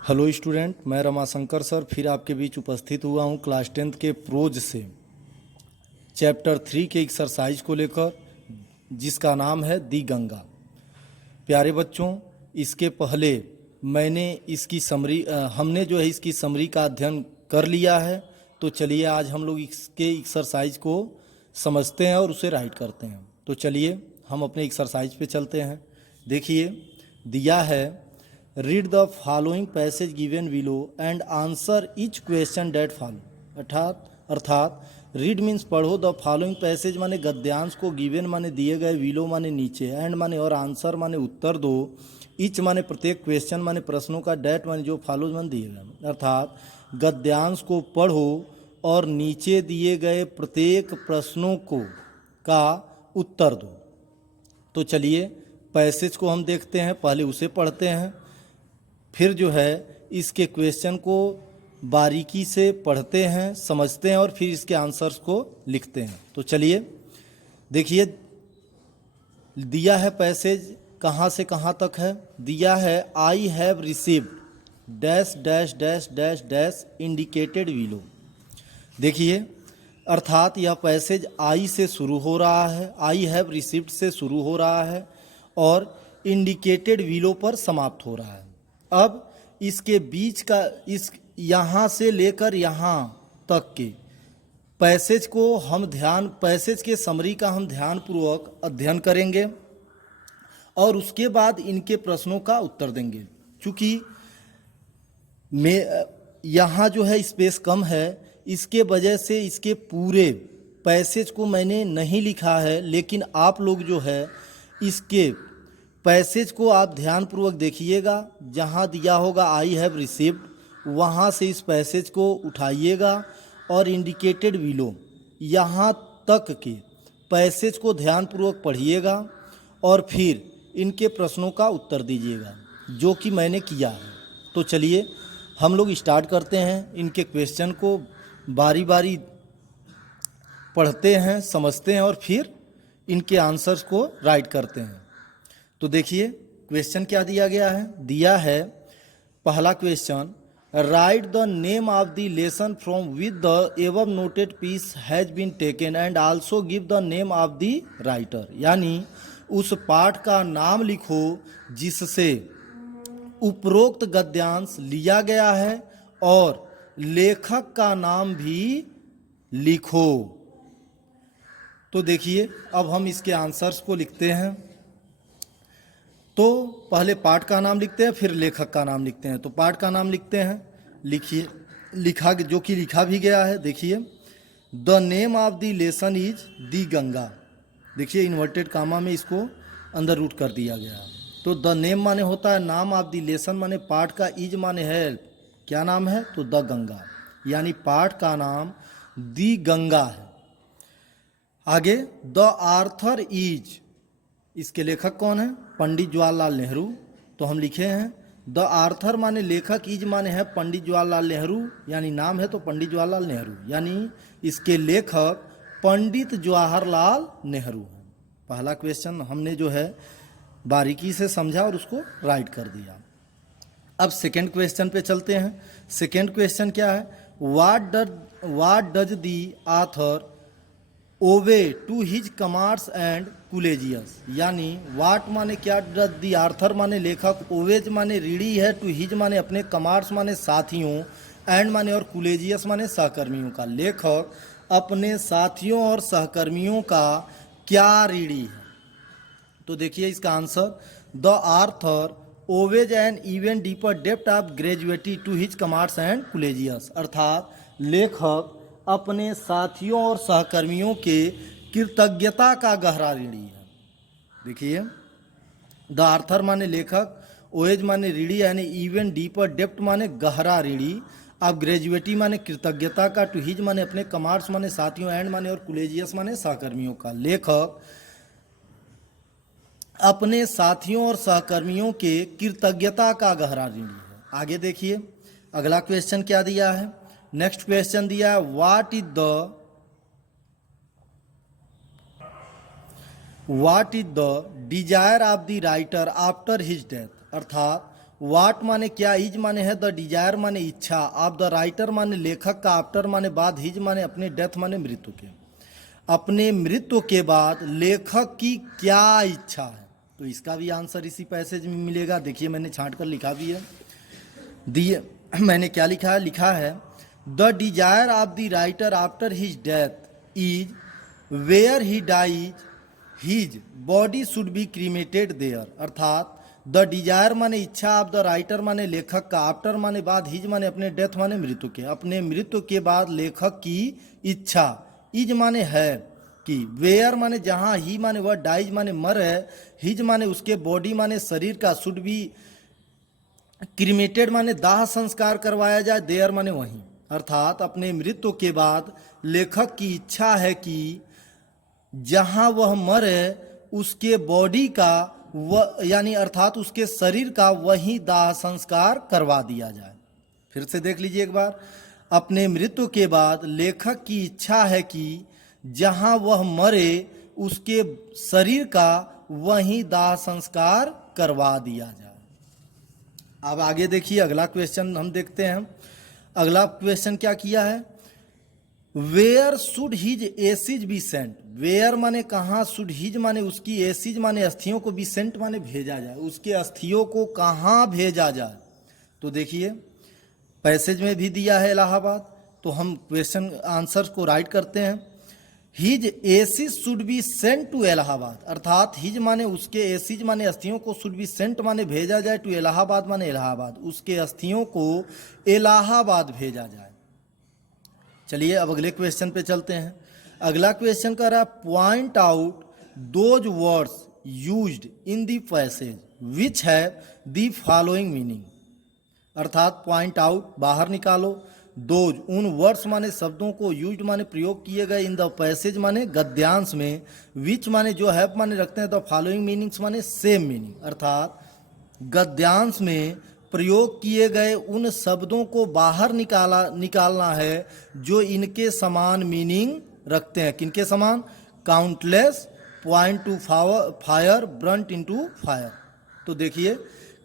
Hello student, मैं Ramashankar sir फिर आपके बीच उपस्थित हुआ हूँ क्लास 10th के प्रोज से चैप्टर 3 के एक्सरसाइज को लेकर, जिसका नाम है दी गंगा। प्यारे बच्चों, इसके पहले हमने जो है इसकी समरी का अध्ययन कर लिया है। तो चलिए आज हम लोग इसके एक्सरसाइज को समझते हैं और उसे राइट करते हैं। तो चलिए हम अपने एक्सरसाइज पे चलते हैं। देखिए दिया है, read the following passage given below and answer each question that follow. अर्थात रीड मीन्स पढ़ो, द फॉलोइंग पैसेज माने गद्यांश को, गिवन माने दिए गए, बिलो माने नीचे, एंड माने और, आंसर माने उत्तर दो, ईच माने प्रत्येक, क्वेश्चन माने प्रश्नों का, डेट माने जो, फॉलोज माने दिए गए। अर्थात गद्यांश को पढ़ो और नीचे दिए गए प्रत्येक प्रश्नों को का उत्तर दो। तो चलिए पैसेज को हम देखते हैं, पहले उसे पढ़ते हैं, फिर जो है इसके क्वेश्चन को बारीकी से पढ़ते हैं, समझते हैं और फिर इसके आंसर्स को लिखते हैं। तो चलिए देखिए दिया है पैसेज कहाँ से कहाँ तक है। दिया है I have received dash dash dash dash dash indicated below. देखिए अर्थात यह पैसेज आई से शुरू हो रहा है, आई हैव रिसीव्ड से शुरू हो रहा है और इंडिकेटेड बिलो पर समाप्त हो रहा है। अब इसके बीच का, इस यहाँ से लेकर यहाँ तक के पैसेज के समरी का हम ध्यानपूर्वक अध्ययन करेंगे और उसके बाद इनके प्रश्नों का उत्तर देंगे। चूँकि यहाँ जो है स्पेस कम है, इसके वजह से इसके पूरे पैसेज को मैंने नहीं लिखा है, लेकिन आप लोग जो है इसके पैसेज को आप ध्यानपूर्वक देखिएगा। जहाँ दिया होगा आई हैव रिसीव्ड, वहाँ से इस पैसेज को उठाइएगा और इंडिकेटेड बिलो यहाँ तक के पैसेज को ध्यानपूर्वक पढ़िएगा और फिर इनके प्रश्नों का उत्तर दीजिएगा, जो कि मैंने किया है। तो चलिए हम लोग स्टार्ट करते हैं, इनके क्वेश्चन को बारी बारी पढ़ते हैं, समझते हैं और फिर इनके आंसर्स को राइट करते हैं। तो देखिए क्वेश्चन क्या दिया गया है। दिया है पहला question, write the name of the lesson from with the above noted piece has been taken and also give the name of the writer. यानी उस पाठ का नाम लिखो जिससे उपरोक्त गद्यांश लिया गया है और लेखक का नाम भी लिखो। तो देखिए अब हम इसके आंसर्स को लिखते हैं। तो पहले पाठ का नाम लिखते हैं, फिर लेखक का नाम लिखते हैं। तो पाठ का नाम लिखते हैं, लिखिए, जो कि लिखा भी गया है। देखिए the name of the lesson is the Ganga. देखिए इन्वर्टेड कामा में इसको अंदर रूट कर दिया गया। तो द नेम माने होता है नाम, ऑफ द लेसन माने पाठ का, इज माने है क्या नाम है, तो द गंगा, यानी पाठ का नाम दी गंगा है। आगे द आर्थर इज, इसके लेखक कौन है, पंडित जवाहरलाल नेहरू। तो हम लिखे हैं द आर्थर माने लेखक, इज माने है पंडित जवाहरलाल नेहरू, यानी नाम है तो पंडित जवाहरलाल नेहरू, यानी इसके लेखक पंडित जवाहरलाल नेहरू हैं। पहला क्वेश्चन हमने जो है बारीकी से समझा और उसको राइट कर दिया। अब सेकेंड क्वेश्चन पे चलते हैं। सेकेंड क्वेश्चन क्या है, what does the author owe to his comrades and colleagues. यानी वाट माने क्या, डज दी आर्थर माने लेखक, ओवेज माने रीढ़ी है, टू हिज माने अपने, कमार्स माने साथियों, एंड माने और, कुलेजियस माने सहकर्मियों का। लेखक अपने साथियों और सहकर्मियों का क्या रीढ़ी है। तो देखिए इसका answer, the author owes an even deeper depth of gratitude to his comrades and colleagues. अर्थात लेखक अपने साथियों और सहकर्मियों के कृतज्ञता का गहरा ऋणी है। देखिए द आर्थर माने लेखक, ओएज माने रीढ़ी यानी इवन डीपर डेप्थ माने गहरा रीढ़ी, अब ग्रेजुएटी माने कृतज्ञता का, टू हिज माने अपने, कमार्स माने साथियों, एंड माने और, कुलेजियस माने सहकर्मियों का। लेखक अपने साथियों और सहकर्मियों के कृतज्ञता का गहरा ऋणी है। आगे देखिए अगला क्वेश्चन क्या दिया है। नेक्स्ट क्वेश्चन दिया है, what is the desire of the writer after his death. अर्थात वाट माने क्या, इज माने है, द डिजायर माने इच्छा, ऑफ द राइटर माने लेखक का, आफ्टर माने बाद, हिज माने अपने, डेथ माने मृत्यु के। अपने मृत्यु के बाद लेखक की क्या इच्छा है, तो इसका भी आंसर इसी पैसेज में मिलेगा। देखिए मैंने छांट कर लिखा भी है, दिए मैंने क्या लिखा है, लिखा है the desire of the writer after his death is where he dies his body should be cremated there. अर्थात द डिजायर माने इच्छा, ऑफ द राइटर माने लेखक का, आफ्टर माने बाद, हिज माने अपने, डेथ माने मृत्यु के। अपने मृत्यु के बाद लेखक की इच्छा, इज माने है कि, वेयर माने जहाँ, ही माने वह, डाइज माने मर है, हिज माने उसके, बॉडी माने शरीर का, शुड बी क्रीमेटेड माने दाह संस्कार करवाया जाए, देयर माने वहीं। अर्थात अपने मृत्यु के बाद लेखक की इच्छा है कि जहाँ वह मरे उसके बॉडी का वह यानी अर्थात उसके शरीर का वही दाह संस्कार करवा दिया जाए। फिर से देख लीजिए एक बार, अपने मृत्यु के बाद लेखक की इच्छा है कि जहाँ वह मरे उसके शरीर का वही दाह संस्कार करवा दिया जाए। अब आगे देखिए, अगला क्वेश्चन हम देखते हैं। अगला क्वेश्चन क्या किया है, where should his essays be sent. Where माने कहाँ, शुड हिज माने उसकी, एसिज माने अस्थियों को, बी सेंट माने भेजा जाए, उसके अस्थियों को कहाँ भेजा जाए। तो देखिए पैसेज में भी दिया है इलाहाबाद, तो हम क्वेश्चन आंसर को राइट करते हैं। His essays should be sent to Allahabad. अर्थात हिज माने उसके, एसिज माने अस्थियों को, शुड बी सेंट माने भेजा जाए, टू इलाहाबाद माने इलाहाबाद, उसके अस्थियों को इलाहाबाद भेजा जाए। चलिए अब अगले क्वेश्चन पे चलते हैं। अगला क्वेश्चन कर रहा है, point out those words used in the passage which have the following meaning. अर्थात पॉइंट आउट बाहर निकालो, दोज उन वर्ड्स माने शब्दों को, यूज्ड माने प्रयोग किए गए, इन द पैसेज माने गद्यांश में, विच माने जो हैव माने रखते हैं, द फॉलोइंग मीनिंग्स माने सेम मीनिंग। अर्थात गद्यांश में प्रयोग किए गए उन शब्दों को बाहर निकालना है जो इनके समान मीनिंग रखते हैं। किनके समान, countless, point two fire, burnt into fire. तो देखिए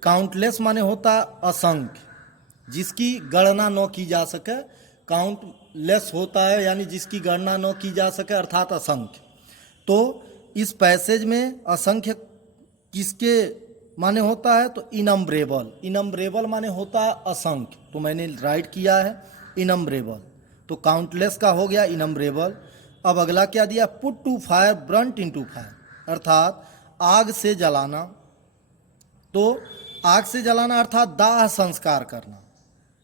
काउंटलेस माने होता है असंख्य, जिसकी गणना न की जा सके, काउंटलेस होता है यानी जिसकी गणना न की जा सके, अर्थात असंख्य। तो इस पैसेज में असंख्य किसके माने होता है, तो इनम्ब्रेबल। इनम्ब्रेबल माने होता है असंख्य, तो मैंने राइट किया है इनम्ब्रेबल। तो काउंटलेस का हो गया इनम्ब्रेबल। अब अगला क्या दिया, put to fire, burnt into fire. अर्थात आग से जलाना, तो आग से जलाना अर्थात दाह संस्कार करना।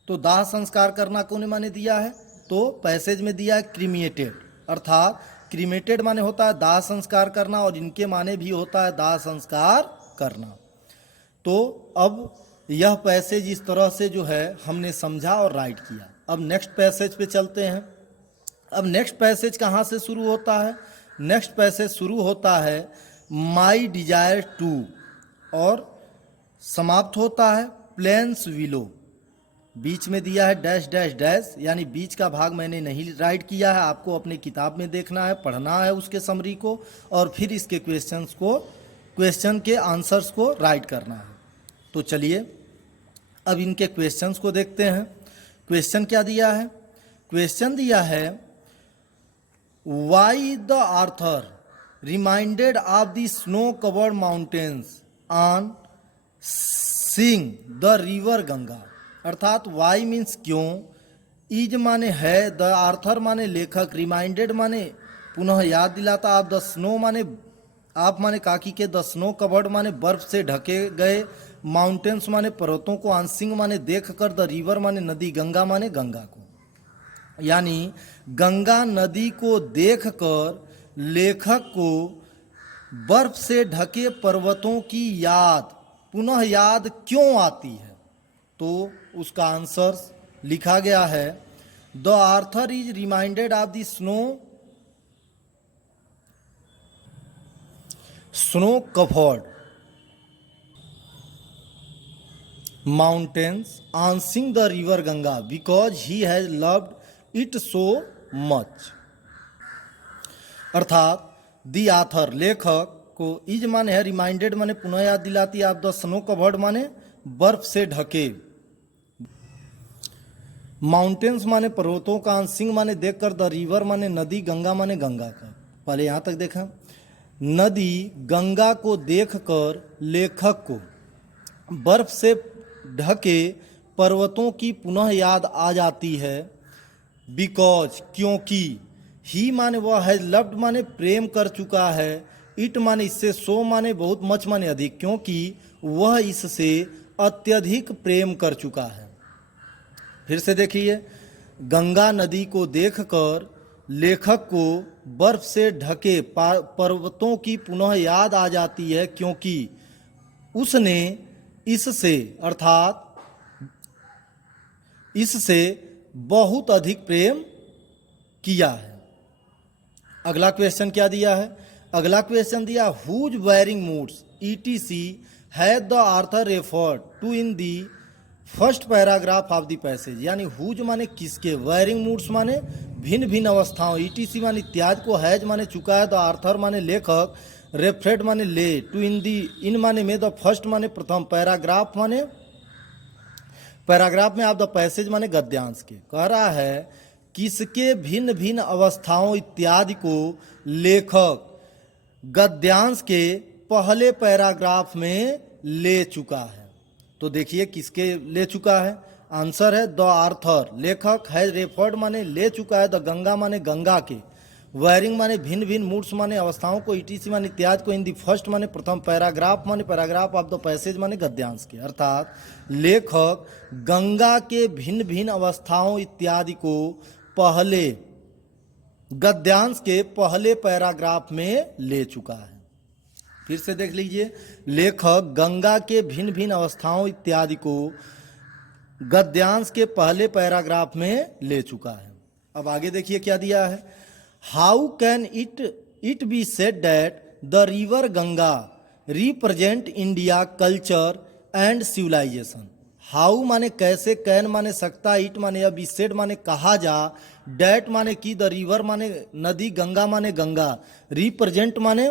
तो दाह संस्कार करना कौन माने दिया है, तो पैसेज में दिया है क्रीमिएटेड। अर्थात क्रीमेटेड माने होता है दाह संस्कार करना, और इनके माने भी होता है दाह संस्कार करना। तो अब यह पैसेज इस तरह से जो है हमने समझा और राइट किया। अब नेक्स्ट पैसेज पे चलते हैं। अब नेक्स्ट पैसेज कहाँ से शुरू होता है, नेक्स्ट पैसेज शुरू होता है माई डिजायर टू, और समाप्त होता है प्लेन्स विलो। बीच में दिया है डैश डैश डैश, यानी बीच का भाग मैंने नहीं राइट किया है, आपको अपने किताब में देखना है, पढ़ना है उसके समरी को, और फिर इसके क्वेश्चन के आंसर्स को राइट करना है। तो चलिए अब इनके क्वेश्चंस को देखते हैं। क्वेश्चन क्या दिया है, क्वेश्चन दिया है why the Arthur reminded of the snow covered mountains on seeing the river Ganga. अर्थात वाई मीन्स क्यों, इज माने है, द आर्थर माने लेखक, रिमाइंडेड माने पुनः याद दिलाता, ऑफ द स्नो माने आप माने काकी के, द स्नो कवर्ड माने बर्फ से ढके गए, माउंटेन्स माने पर्वतों को, आंसिंग माने देख कर, द रिवर माने नदी, गंगा माने गंगा को। यानी गंगा नदी को देखकर लेखक को बर्फ से ढके पर्वतों की याद पुनः याद क्यों आती है, तो उसका आंसर लिखा गया है the Arthur is reminded of the snow covered mountains on seeing the river Ganga because he has loved it so much। अर्थात दी आथर लेखक को, इज माने है, रिमाइंडेड माने पुनः याद दिलाती, आप द स्नो कवर्ड माने बर्फ से ढके। माउंटेन्स माने पर्वतों का अंश, सिंह माने देखकर, द रिवर माने नदी, गंगा माने गंगा का। पहले यहाँ तक देखा, नदी गंगा को देखकर लेखक को बर्फ से ढके पर्वतों की पुनः याद आ जाती है। बिकॉज क्योंकि, ही माने वह है, लव्ड माने प्रेम कर चुका है, इट माने इससे, सो माने बहुत, मच माने अधिक, क्योंकि वह इससे अत्यधिक प्रेम कर चुका है। फिर से देखिए, गंगा नदी को देखकर लेखक को बर्फ से ढके पर्वतों की पुनः याद आ जाती है, क्योंकि उसने इससे अर्थात इससे बहुत अधिक प्रेम किया है। अगला क्वेश्चन क्या दिया है? अगला क्वेश्चन दिया, whose wearing moods ETC had the author referred to in the first paragraph of the passage. यानी हुज माने किसके, वेयरिंग मूड्स माने भिन्न भिन्न अवस्थाओं, ईटीसी माने इत्यादि को, हैज माने चुका है, द ऑथर माने लेखक, रेफरेड माने ले, टू इन दी, इन माने में, द फर्स्ट माने प्रथम, पैराग्राफ माने पैराग्राफ में, आप द पैसेज माने गद्यांश के। कह रहा है किसके भिन्न भिन्न अवस्थाओं इत्यादि को लेखक गद्यांश के पहले पैराग्राफ में ले चुका है। तो देखिए किसके ले चुका है, आंसर है द ऑथर, लेखक है, रेफर्ड माने ले चुका है, द गंगा माने गंगा के, वेयरिंग माने भिन्न भिन्न, मूड्स माने अवस्थाओं को, ईटीसी माने इत्यादि को, इन दी फर्स्ट माने प्रथम, पैराग्राफ माने पैराग्राफ ऑफ द पैसेज माने गद्यांश के। अर्थात लेखक गंगा के भिन्न भिन्न अवस्थाओं इत्यादि को पहले गद्यांश के पहले पैराग्राफ में ले चुका है। फिर से देख लीजिए, लेखक गंगा के भिन्न भिन्न अवस्थाओं इत्यादि को गद्यांश के पहले पैराग्राफ में ले चुका है। अब आगे देखिए क्या दिया है, how can it be said that the river Ganga represent India culture and civilisation. How माने कैसे, कैन माने सकता, इट माने अब, सेड माने कहा जा, डैट माने की, द रिवर माने नदी, गंगा माने गंगा, रिप्रेजेंट माने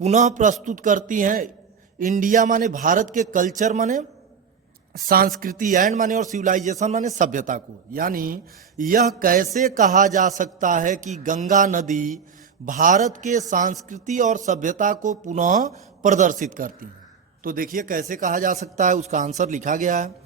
पुनः प्रस्तुत करती हैं, इंडिया माने भारत के, कल्चर माने संस्कृति, एंड माने और सिविलाइजेशन माने सभ्यता को। यानी यह कैसे कहा जा सकता है कि गंगा नदी भारत के संस्कृति और सभ्यता को पुनः प्रदर्शित करती है। तो देखिए कैसे कहा जा सकता है, उसका आंसर लिखा गया है,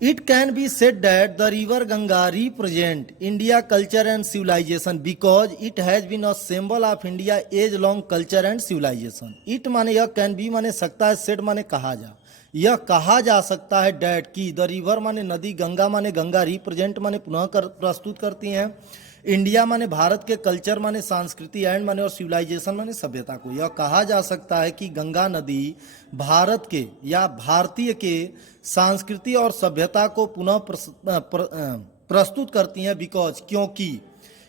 it can be said that the river Ganga represent India culture and civilisation because it has been a symbol of India as long culture and civilisation. It माने यह, कैन बी माने सकता है, सेड माने कहा जा, यह कहा जा सकता है, डैट की, द रिवर माने नदी, गंगा माने गंगा, रिप्रेजेंट माने पुनः प्रस्तुत करती हैं, इंडिया माने भारत के, कल्चर माने संस्कृति, एंड माने और सिविलाइजेशन माने सभ्यता को। यह कहा जा सकता है कि गंगा नदी भारत के या भारतीय के संस्कृति और सभ्यता को पुनः प्रस्तुत करती हैं, बिकॉज क्योंकि,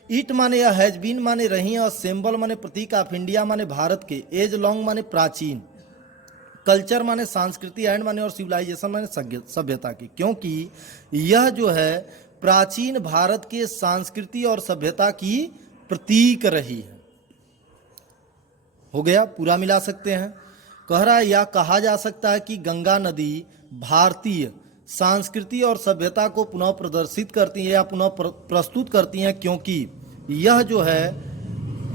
इट माने यह, हैज बीन माने रही है, और सिंबल माने प्रतीक ऑफ इंडिया माने भारत के, एज लॉन्ग माने प्राचीन, कल्चर माने संस्कृति, एंड माने और सिविलाइजेशन माने सभ्यता की, क्योंकि यह जो है प्राचीन भारत के संस्कृति और सभ्यता की प्रतीक रही है। हो गया, पूरा मिला सकते हैं। कह रहा है या कहा जा सकता है कि गंगा नदी भारतीय संस्कृति और सभ्यता को पुनः प्रदर्शित करती है या पुनः प्रस्तुत करती हैं, क्योंकि यह जो है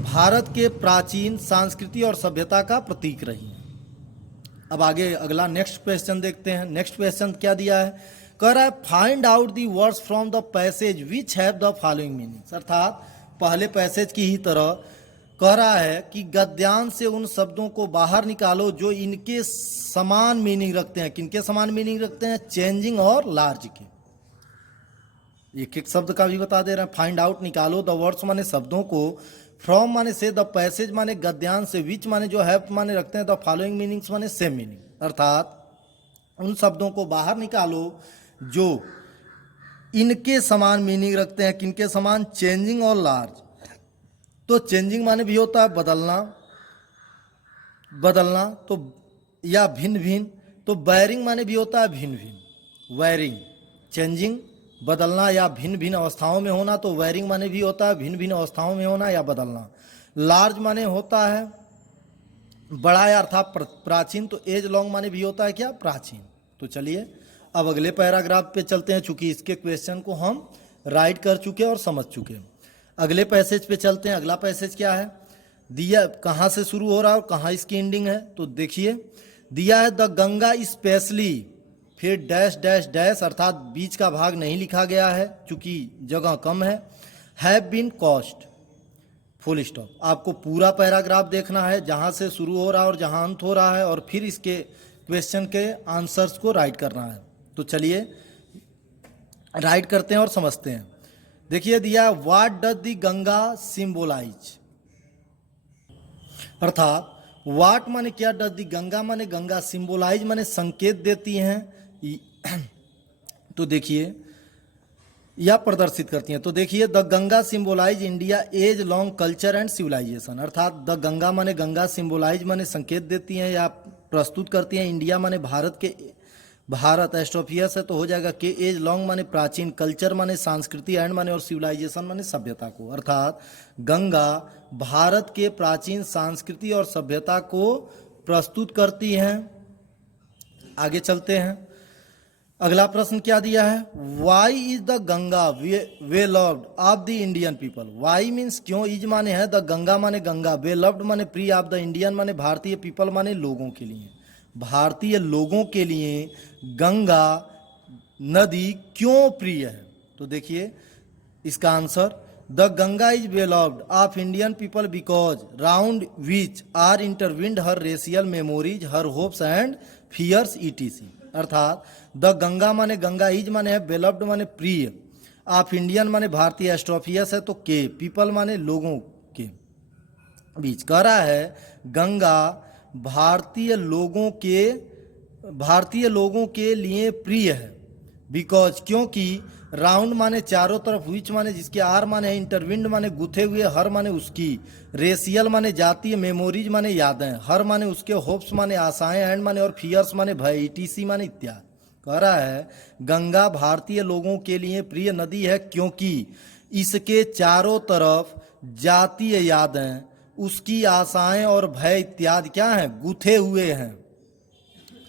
भारत के प्राचीन संस्कृति और सभ्यता का प्रतीक रही है। अब आगे अगला नेक्स्ट क्वेश्चन देखते हैं। नेक्स्ट क्वेश्चन क्या दिया है, कह रहा है find out the words from the passage which have the following meanings. अर्थात पहले पैसेज की ही तरह कह रहा है कि गद्यांश से उन शब्दों को बाहर निकालो जो इनके समान मीनिंग रखते हैं। किनके समान मीनिंग रखते हैं? चेंजिंग और लार्ज के। एक एक शब्द का भी बता दे रहे हैं। फाइंड आउट निकालो, द वर्ड्स माने शब्दों को, फ्रॉम माने से, द पैसेज माने गद्यांश से, विच माने जो हैव माने रखते हैं, द फॉलोइंग मीनिंग्स माने सेम मीनिंग। अर्थात उन शब्दों को बाहर निकालो जो इनके समान मीनिंग रखते हैं। किनके समान? चेंजिंग और लार्ज। तो चेंजिंग माने भी होता है बदलना, बदलना तो या भिन्न भिन्न। तो बैरिंग माने भी होता है भिन्न भिन्न, वैरिंग। चेंजिंग बदलना या भिन्न भिन्न अवस्थाओं में होना, तो वैरिंग माने भी होता है भिन्न भिन्न अवस्थाओं में होना या बदलना। लार्ज माने होता है बड़ा या अर्थात प्राचीन। तो एज लॉन्ग माने भी होता है क्या? प्राचीन। तो चलिए अब अगले पैराग्राफ पे चलते हैं, चूंकि इसके क्वेश्चन को हम राइट कर चुके और समझ चुके। अगले पैसेज पे चलते हैं। अगला पैसेज क्या है, दिया कहाँ से शुरू हो रहा है और कहाँ इसकी एंडिंग है। तो देखिए दिया है द गंगा स्पेशली, फिर डैश डैश डैश, अर्थात बीच का भाग नहीं लिखा गया है चूंकि जगह कम है, have been cost, full stop. आपको पूरा पैराग्राफ देखना है, जहाँ से शुरू हो रहा है और जहाँ अंत हो रहा है, और फिर इसके क्वेश्चन के आंसर्स को राइट करना है। तो चलिए राइट करते हैं और समझते हैं। देखिए दिया व्हाट डज द गंगा सिंबोलाइज, अर्थात व्हाट माने क्या, डज द गंगा माने गंगा, सिंबोलाइज माने संकेत देती हैं, तो देखिए या प्रदर्शित करती हैं। तो देखिए the Ganga symbolise India as long culture and civilisation, अर्थात द गंगा माने गंगा, सिंबोलाइज माने संकेत देती हैं या प्रस्तुत करती हैं, इंडिया माने भारत के, भारत एस्ट्रोफियस है तो हो जाएगा के, एज लॉन्ग माने प्राचीन, कल्चर माने संस्कृति, एंड माने और सिविलाइजेशन माने सभ्यता को, अर्थात गंगा भारत के प्राचीन संस्कृति और सभ्यता को प्रस्तुत करती हैं। आगे चलते हैं। अगला प्रश्न क्या दिया है, why is the Ganga way loved of the Indian people. Why means क्यों, इज माने है, द गंगा माने गंगा, वे लव्ड माने प्रिय, ऑफ द इंडियन माने भारतीय, पीपल माने लोगों के लिए, भारतीय लोगों के लिए गंगा नदी क्यों प्रिय है। तो देखिए इसका answer, the Ganga is beloved of Indian people because round which are intertwined her racial memories, her hopes and fears ETC, अर्थात द गंगा माने गंगा, इज माने है, बेलव्ड माने प्रिय, ऑफ इंडियन माने भारतीय, एस्ट्रोफियस है तो के, पीपल माने लोगों के बीच, कह रहा है गंगा भारतीय लोगों के लिए प्रिय है, बिकॉज क्योंकि, राउंड माने चारों तरफ, विच माने जिसके, आर माने है, इंटरविंड माने गुथे हुए, हर माने उसकी, रेशियल माने जातीय, मेमोरीज माने यादें, हर माने उसके, होप्स माने आशाएं, एंड माने और फियर्स माने भय, ईटीसी माने इत्यादि। कह रहा है गंगा भारतीय लोगों के लिए प्रिय नदी है क्योंकि इसके चारों तरफ जातीय यादें, उसकी आशाएं और भय इत्यादि क्या हैं, गुथे हुए हैं।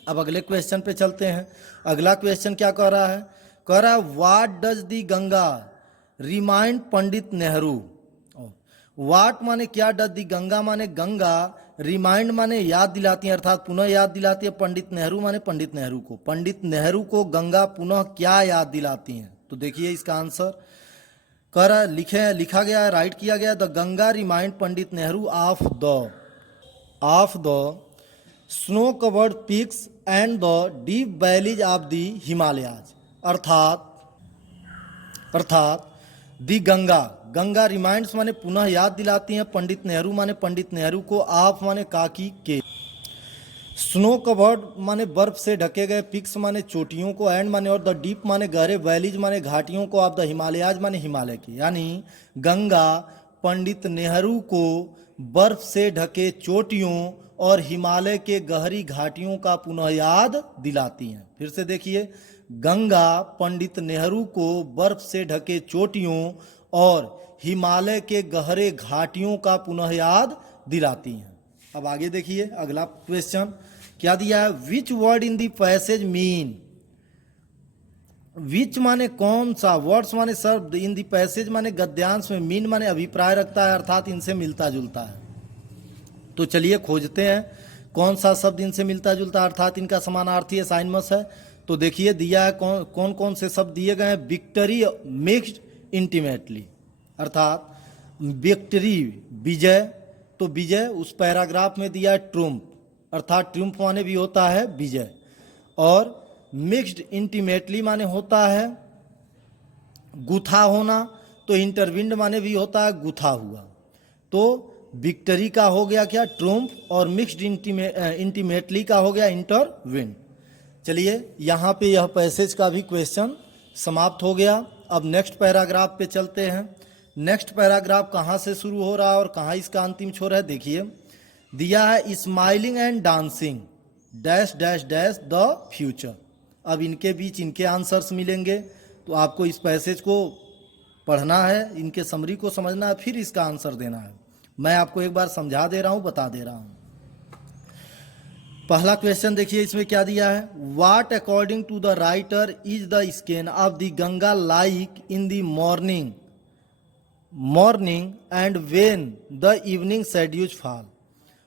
अब अगले क्वेश्चन पे चलते हैं। अगला क्वेश्चन क्या कह रहा है, कह रहा है what does the Ganga remind Pandit Nehru. What माने क्या, डज दी गंगा माने गंगा, रिमाइंड माने याद दिलाती है, अर्थात पुनः याद दिलाती है, पंडित नेहरू माने पंडित नेहरू को, पंडित नेहरू को गंगा पुनः क्या याद दिलाती हैं। तो देखिए इसका आंसर कर लिखा गया है, राइट किया गया, the Ganga remind Pandit Nehru of the snow covered peaks and the deep valleys of the Himalayas, अर्थात दी गंगा रिमाइंड्स माने पुनः याद दिलाती हैं, पंडित नेहरू माने पंडित नेहरू को, ऑफ माने काकी के, स्नो कवर्ड माने बर्फ से ढके गए, पिक्स माने चोटियों को, एंड माने और, द डीप माने गहरे, वैलीज माने घाटियों को, ऑफ द हिमालयाज माने हिमालय की, यानी गंगा पंडित नेहरू को बर्फ से ढके चोटियों और हिमालय के गहरी घाटियों का पुनः याद दिलाती हैं। फिर से देखिए, गंगा पंडित नेहरू को बर्फ से ढके चोटियों और हिमालय के गहरे घाटियों का पुनः याद दिलाती हैं। अब आगे देखिए अगला क्वेश्चन क्या दिया है, which word in the passage mean, which माने कौन सा, वर्ड्स माने शब्द, इन दी पैसेज माने गद्यांश में, मीन माने अभिप्राय रखता है, अर्थात इनसे मिलता जुलता है। तो चलिए खोजते हैं कौन सा शब्द इनसे मिलता जुलता है, अर्थात इनका समानार्थी है, साइनमस है। तो देखिए दिया है कौन कौन से शब्द दिए गए हैं, विक्ट्री मिक्स्ड इंटीमेटली, अर्थात विक्ट्री विजय, तो विजय उस पैराग्राफ में दिया है ट्रुम्फ, अर्थात ट्रुम्फ माने भी होता है विजय, और मिक्स्ड इंटीमेटली माने होता है गुथा होना, तो इंटरविंड माने भी होता है गुथा हुआ। तो विक्ट्री का हो गया क्या, ट्रुम्फ, और मिक्स्ड इंटीमेटली का हो गया इंटरविंड। चलिए यहाँ पे यह पैसेज का भी क्वेश्चन समाप्त हो गया। अब नेक्स्ट पैराग्राफ पे चलते हैं। नेक्स्ट पैराग्राफ कहाँ से शुरू हो रहा है और कहाँ इसका अंतिम छोर है, देखिए दिया है smiling and dancing dash dash dash the future. अब इनके बीच इनके आंसर्स मिलेंगे, तो आपको इस पैसेज को पढ़ना है, इनके समरी को समझना है, फिर इसका आंसर देना है। मैं आपको एक बार समझा दे रहा हूँ, बता दे रहा हूँ। पहला क्वेश्चन देखिए, इसमें क्या दिया है, what according to the writer is the scene of the Ganga like in the morning and when the evening shadows fall.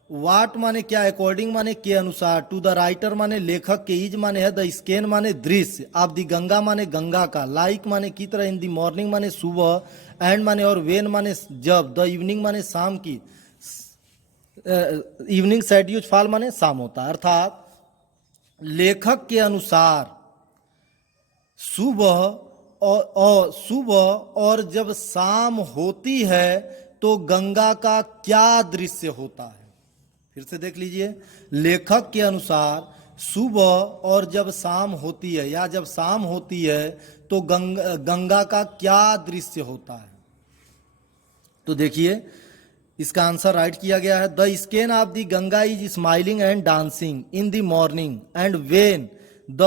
What माने क्या, अकॉर्डिंग माने के अनुसार, टू द राइटर माने लेखक के, इज माने है, द स्केन माने दृश्य, ऑफ द गंगा माने गंगा का, लाइक माने की तरह, इन द मॉर्निंग माने सुबह, एंड माने और, वेन माने जब, द इवनिंग माने शाम की, इवनिंग शेड्यूज फॉल माने शाम होता है। अर्थात लेखक के अनुसार सुबह और जब शाम होती है तो गंगा का क्या दृश्य होता है। फिर से देख लीजिए, लेखक के अनुसार सुबह और जब शाम होती है या जब शाम होती है तो गंगा का क्या दृश्य होता है। तो देखिए इसका आंसर राइट किया गया है, the scene of the Ganga is smiling and dancing in the morning and when the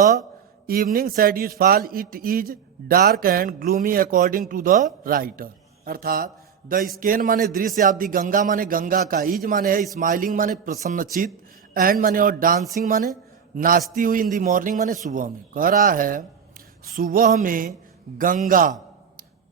evening shadows fall it is dark and gloomy according to the writer. अर्थात द स्केन माने दृश्य, ऑफ द गंगा माने गंगा का, is माने है smiling माने प्रसन्नचित, and माने और डांसिंग माने नाचती हुई, इन द मॉर्निंग माने सुबह में। कह रहा है सुबह में गंगा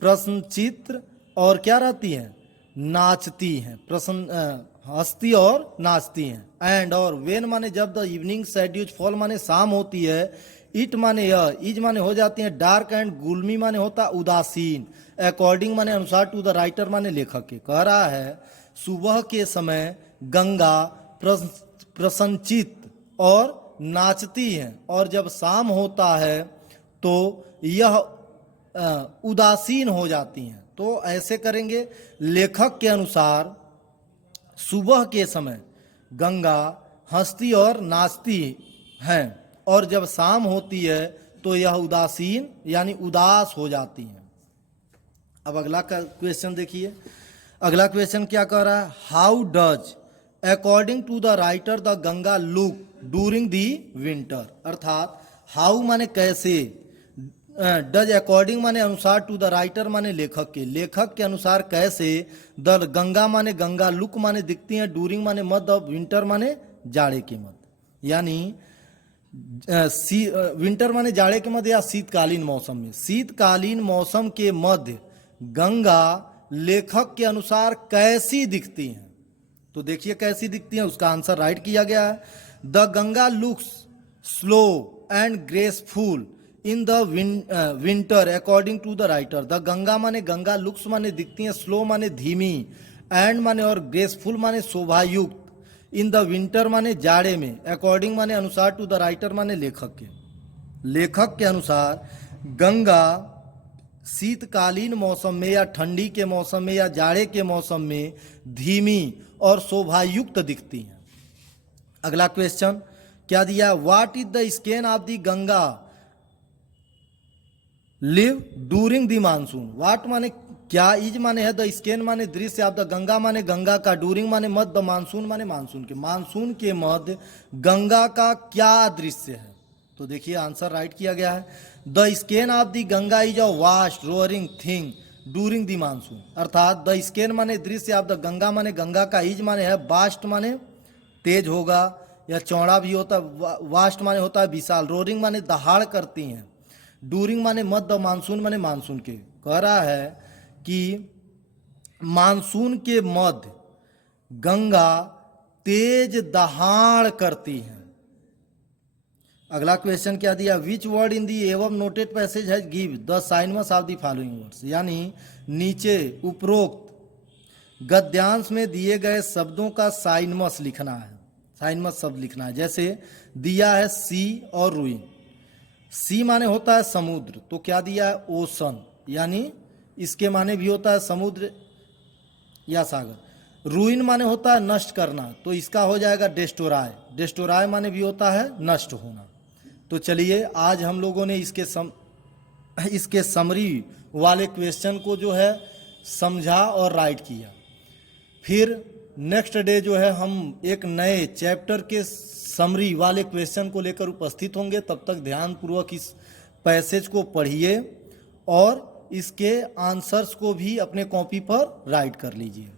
प्रसन्नचित और क्या रहती है, नाचती हैं, प्रसन्न हंसती और नाचती हैं, एंड और, वेन माने जब, द इवनिंग शेड्यूज फॉल माने शाम होती है, इट माने यह, इज माने हो जाती है डार्क, एंड गुलमी माने होता उदासीन, अकॉर्डिंग माने अनुसार, टू द राइटर माने लेखक के। कह रहा है सुबह के समय गंगा प्रसन्नचित और नाचती हैं और जब शाम होता है तो यह उदासीन हो जाती हैं। तो ऐसे करेंगे, लेखक के अनुसार सुबह के समय गंगा हंसती और नाचती हैं और जब शाम होती है तो यह उदासीन यानी उदास हो जाती हैं। अब अगला क्वेश्चन देखिए, अगला क्वेश्चन क्या कह रहा है, how does according to the writer the Ganga look during the winter. अर्थात हाउ माने कैसे, डज अकॉर्डिंग माने अनुसार, टू द राइटर माने लेखक के अनुसार कैसे, द गंगा माने गंगा, लुक माने दिखती हैं, डूरिंग माने मध्य, विंटर माने जाड़े के मध्य, यानी विंटर माने जाड़े के मध्य या शीतकालीन मौसम में, शीतकालीन मौसम के मध्य गंगा लेखक के अनुसार कैसी दिखती हैं। तो देखिए कैसी दिखती हैं, उसका आंसर राइट किया गया है, the Ganga looks slow and graceful in the winter according to the writer. The Ganga माने गंगा, लुक्स माने दिखती हैं, स्लो माने धीमी, एंड माने और, ग्रेसफुल माने शोभायुक्त, इन द विंटर माने जाड़े में, अकॉर्डिंग माने अनुसार, टू द राइटर माने लेखक के अनुसार गंगा शीतकालीन मौसम में या ठंडी के मौसम में या जाड़े के मौसम में धीमी और शोभायुक्त दिखती हैं। अगला क्वेश्चन क्या दिया, what is the scene of the Ganga like during the monsoon. What माने क्या, इज माने है, द स्केन माने दृश्य, ऑफ द गंगा माने गंगा का, डूरिंग माने मध्य, मानसून माने मानसून के मध्य गंगा का क्या दृश्य है। तो देखिए आंसर राइट किया गया है, the scene of the Ganga is a vast roaring thing during the monsoon. अर्थात द स्केन माने दृश्य, ऑफ द गंगा माने गंगा का, इज माने है, वास्ट माने तेज होगा या चौड़ा भी होता है, वास्ट माने होता है विशाल, रोअरिंग माने दहाड़ करती हैं, डूरिंग माने मध्य, मानसून माने मानसून के। कह रहा है कि मानसून के मध्य गंगा तेज दहाड़ करती है। अगला क्वेश्चन क्या दिया, विच word in the above noted passage has give the synonyms of the following words. यानी नीचे उपरोक्त गद्यांश में दिए गए शब्दों का साइनमस लिखना है, साइनमस शब्द लिखना है। जैसे दिया है सी और रुइन, सी माने होता है समुद्र, तो क्या दिया है, ओशन, यानी इसके माने भी होता है समुद्र या सागर। रुइन माने होता है नष्ट करना, तो इसका हो जाएगा डेस्टोराय, डेस्टोराय माने भी होता है नष्ट होना। तो चलिए आज हम लोगों ने इसके समरी वाले क्वेश्चन को जो है समझा और राइट किया। फिर नेक्स्ट डे जो है हम एक नए चैप्टर के समरी वाले क्वेश्चन को लेकर उपस्थित होंगे। तब तक ध्यानपूर्वक इस पैसेज को पढ़िए और इसके आंसर्स को भी अपने कॉपी पर राइट कर लीजिए।